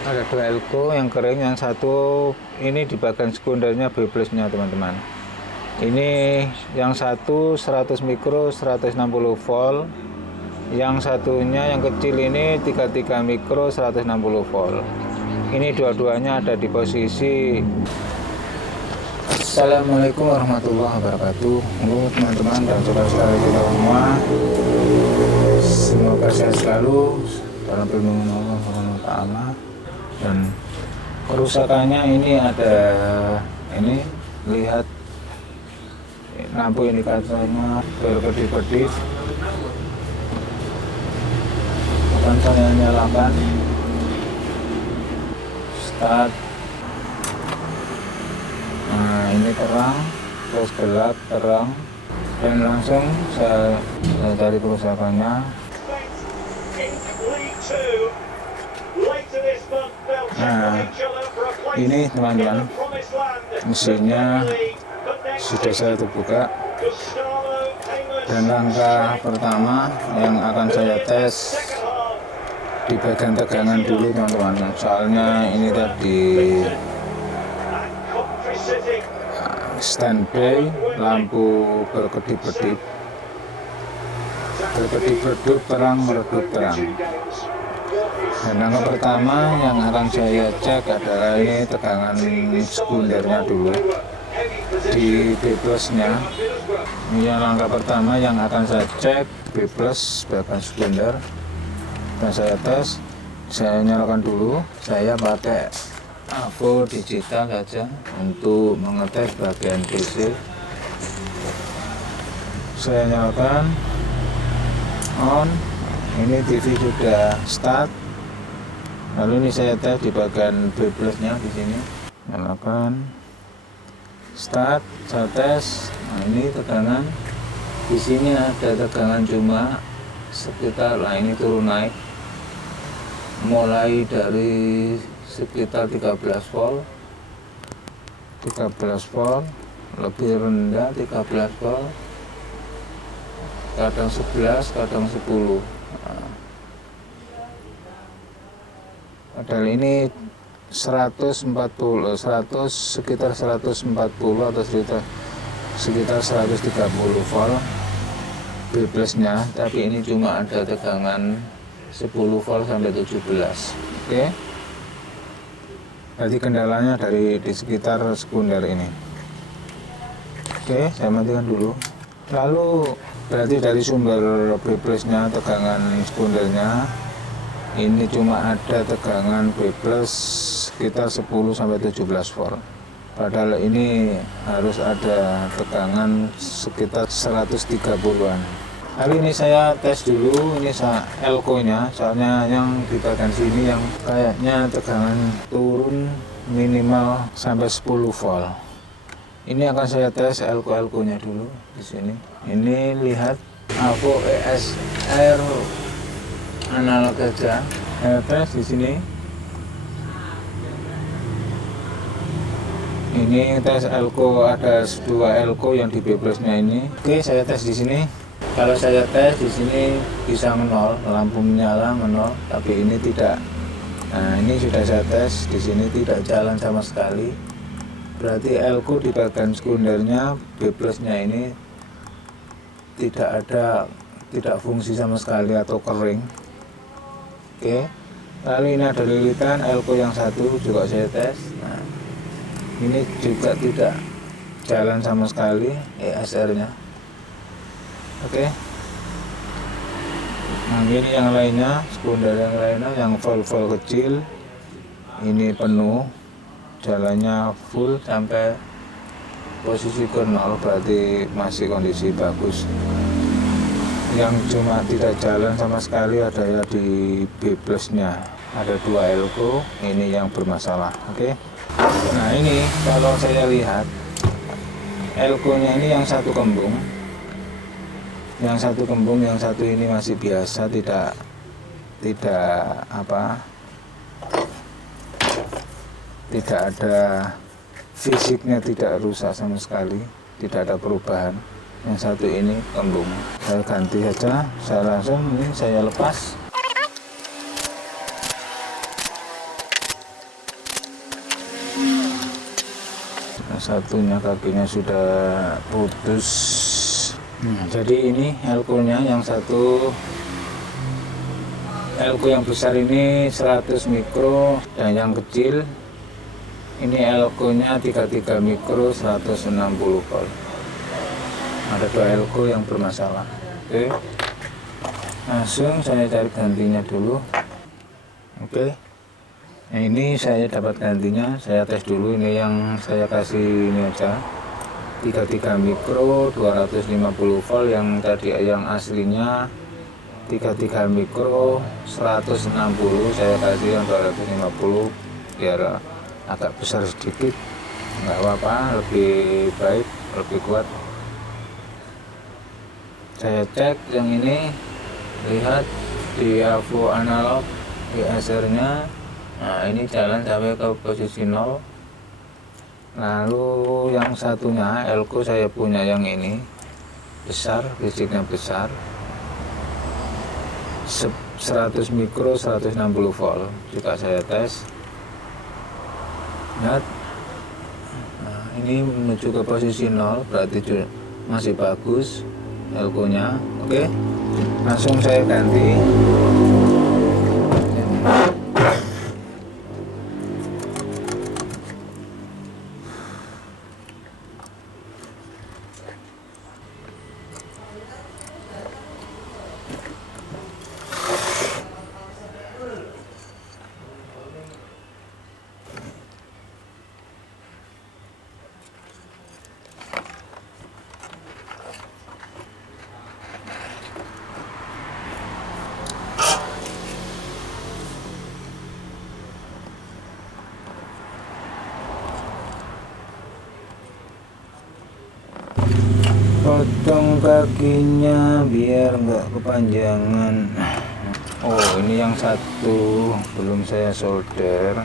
Ada dua elko yang kering, yang satu ini di bagian sekundernya B plusnya teman-teman. Ini yang satu 100 mikro 160 volt, yang satunya yang kecil ini 33 mikro 160 volt. Ini dua-duanya ada di posisi. Assalamualaikum warahmatullahi wabarakatuh. Halo teman-teman dan saudara-saudara kita semua, semoga sehat selalu dalam perlindungan Allah Subhanahu wa Ta'ala. Dan kerusakannya ini ada, ini lihat lampu indikatornya berkedip-kedip. Akan saya nyalakan, start. Nah, ini terang, terus gelap, terang, dan langsung saya cari kerusakannya. Nah, ini teman-teman, mesinnya sudah saya terbuka, dan langkah pertama yang akan saya tes di bagian tegangan dulu teman-teman. Soalnya ini tadi standby, lampu berkedip-kedip, terang, meredup terang. Dan langkah pertama yang akan saya cek adalah ini tegangan sekundernya dulu di B plusnya. Ini yang langkah pertama yang akan saya cek, B plus bagian sekunder. Dan saya tes, saya nyalakan dulu. Saya pakai AVO digital saja untuk mengetes bagian DC. Saya nyalakan, on. Ini TV sudah start. Lalu ini saya tes di bagian B plusnya di sini. Nyalakan, start, saya tes. Nah, ini tegangan. Di sini ada tegangan cuma sekitar, nah ini turun naik. Mulai dari sekitar 13 volt, lebih rendah 13 volt, kadang 11, kadang 10. Padahal ini 140, sekitar 140 atau sekitar 130 volt B plusnya, tapi ini cuma ada tegangan 10 volt sampai 17. Oke. Berarti kendalanya di sekitar sekunder ini. Oke, saya matikan dulu. Lalu berarti dari sumber B plusnya, tegangan sekundernya ini cuma ada tegangan B plus sekitar 10 sampai 17 volt. Padahal ini harus ada tegangan sekitar 130-an. Kali ini saya tes dulu, ini elko-nya, soalnya yang di bagian sini yang kayaknya tegangan turun minimal sampai 10 volt. Ini akan saya tes elko-nya dulu di sini. Ini lihat AVO ESR analog saja. Saya tes di sini. Ini tes elko, ada dua elko yang di B plusnya ini. Oke, saya tes di sini. Kalau saya tes di sini bisa nol, lampu menyala nol, tapi ini tidak. Nah, ini sudah saya tes di sini tidak jalan sama sekali. Berarti elko di bagian sekundernya B plusnya ini tidak fungsi sama sekali atau kering. Oke, lalu ini ada lilitan elko yang satu juga saya tes. Nah, ini juga tidak jalan sama sekali ESR-nya. Oke. Nah, ini yang lainnya, sekunder yang lainnya yang volt-volt kecil ini penuh, jalannya full sampai posisi ke 0, berarti masih kondisi bagus. Yang cuma tidak jalan sama sekali ada ya di B plusnya, ada dua elko, ini yang bermasalah. Oke. Nah, ini kalau saya lihat elko-nya ini yang satu kembung, yang satu ini masih biasa, tidak ada fisiknya, tidak rusak sama sekali, tidak ada perubahan. Yang satu ini kembung. Saya ganti saja, saya langsung ini saya lepas. satunya kakinya sudah putus. Nah, jadi ini elko nya yang satu, elko yang besar ini 100 mikro dan yang kecil ini elko nya 33 mikro 160 volt. Ada dua elko yang bermasalah. Oke, langsung saya cari gantinya dulu. Oke, nah ini saya dapat gantinya, saya tes dulu. Ini yang saya kasih ini aja 33 mikro 250 volt, yang tadi yang aslinya 33 mikro 160, saya kasih yang 250 biar agak besar sedikit, nggak apa-apa, lebih baik, lebih kuat. Saya cek yang ini, lihat di AVO analog di ASR-nya. Nah, ini jalan sampai ke posisi 0. Lalu yang satunya elko saya punya yang ini besar, listriknya besar 100 mikro 160 volt, juga saya tes. Lihat, nah, ini menuju ke posisi 0, berarti masih bagus elko nya. Oke, langsung saya ganti. Potong kakinya biar nggak kepanjangan. Oh, ini yang satu belum saya solder.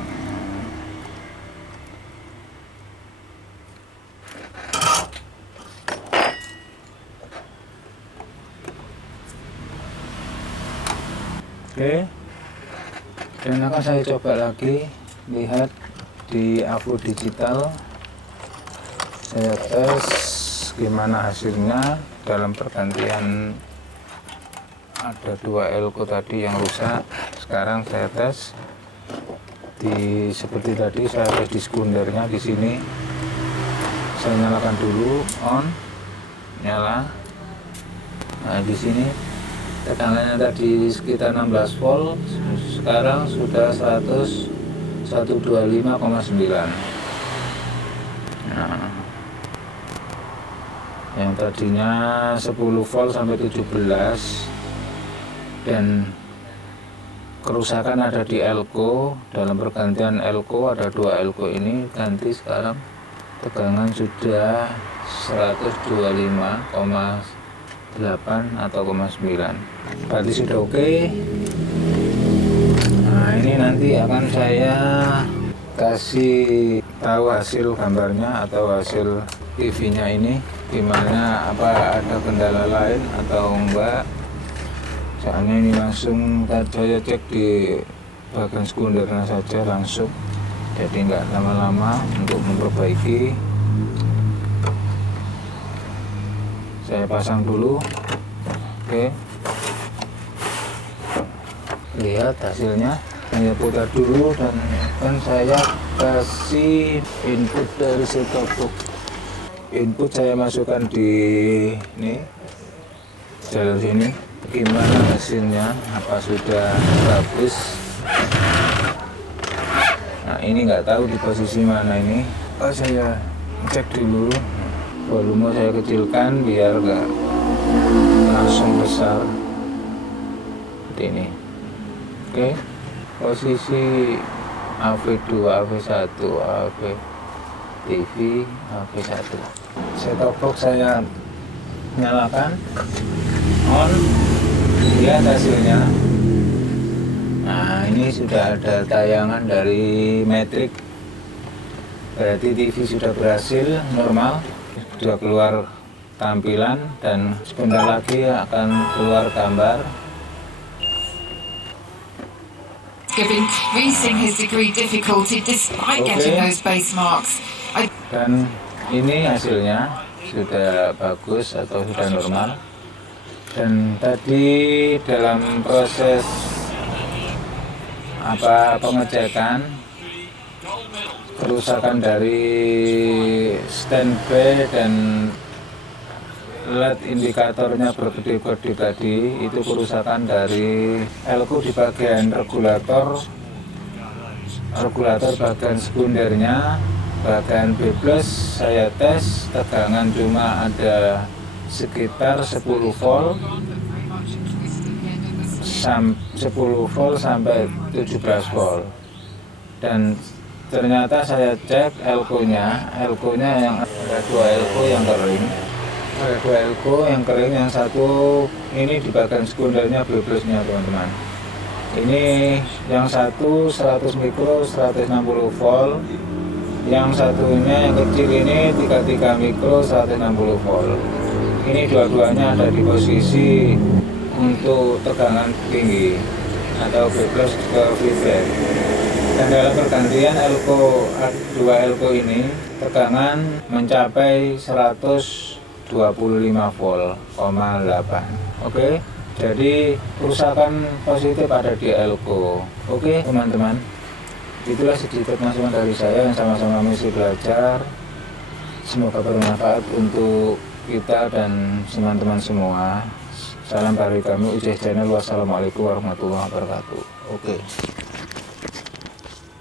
Oke, dan akan saya coba lagi, lihat di AVO digital, saya tes gimana hasilnya dalam pergantian. Ada dua elko tadi yang rusak, sekarang saya tes seperti tadi, saya tes di sekundernya. Di sini saya nyalakan dulu, on, nyala. Nah, di sini tegangannya tadi sekitar 16 volt, sekarang sudah 125,9. Nah, yang tadinya 10 volt sampai 17, dan kerusakan ada di elko. Dalam pergantian elko, ada dua elko ini ganti, sekarang tegangan sudah 125,8 atau 9, berarti sudah oke. Nah, ini nanti akan saya kasih tahu hasil gambarnya atau hasil TV-nya ini gimana, apa ada kendala lain atau enggak. Soalnya ini langsung saya cek di bagian sekundernya saja langsung, jadi enggak lama-lama untuk memperbaiki. Saya pasang dulu. Oke, lihat hasilnya. Saya putar dulu dan kan saya kasih input dari set-top box. Input saya masukkan di ini jalur sini. Gimana hasilnya, apa sudah bagus? Nah, ini nggak tahu di posisi mana ini. Saya cek dulu, volume saya kecilkan biar nggak langsung besar seperti ini. Oke, posisi AV2, AV1, AV TV, AV1. Set-top box saya nyalakan, on, lihat hasilnya. Nah, ini sudah ada tayangan dari metrik, berarti TV sudah berhasil normal, sudah keluar tampilan, dan sebentar lagi akan keluar gambar. Increasing his degree difficulty despite getting those base marks. Dan ini hasilnya sudah bagus atau sudah normal. Dan tadi dalam proses pengecekan, kerusakan dari standby dan LED indikatornya berkedip-kedip tadi itu kerusakan dari elko di bagian regulator bagian sekundernya. Bagian B+ saya tes tegangan cuma ada sekitar 10 volt sampai 17 volt, dan ternyata saya cek elko-nya yang ada 2 elko yang kering. Ada 2 elko yang kering, yang satu ini di bagian sekundernya B+ nya teman-teman. Ini yang satu 100 mikro 160 volt, yang satunya yang kecil ini 33 mikro 160 volt. Ini dua-duanya ada di posisi untuk tegangan tinggi atau B+ ke feedback. Dan dalam pergantian dua elko ini tegangan mencapai 125 volt, 8. Oke, jadi kerusakan positif ada di elko. Oke teman-teman, itulah sedikit masukan dari saya yang sama-sama mesti belajar. Semoga bermanfaat untuk kita dan teman-teman semua. Salam dari kami Uceh Channel. Wassalamualaikum warahmatullahi wabarakatuh. Oke.